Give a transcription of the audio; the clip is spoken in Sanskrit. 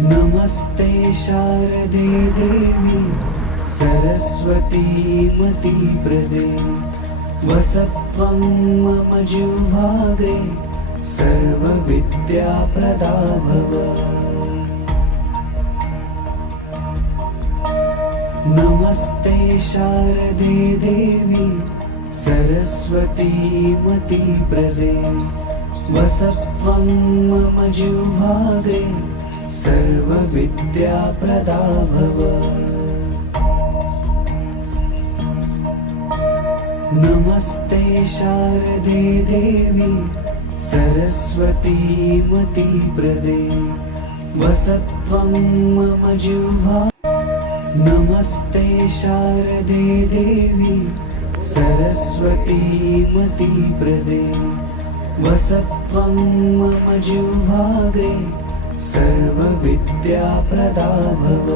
नमस्ते शारदे देवी सरस्वती मतिप्रदे वसत्वं मम जिह्वाग्रे सर्वविद्याप्रदा भव। नमस्ते शारदे देवी सरस्वती मतिप्रदे वसत्वं मम जिह्वाग्रे सर्वविद्याप्रदा भव। नमस्ते शारदे देवी सरस्वती मतिप्रदे वसत्वं मम जिह्वा। नमस्ते शारदे देवी सरस्वती मतिप्रदे वसत्वं मम जिह्वाग्रे सर्वविद्याप्रदा भव।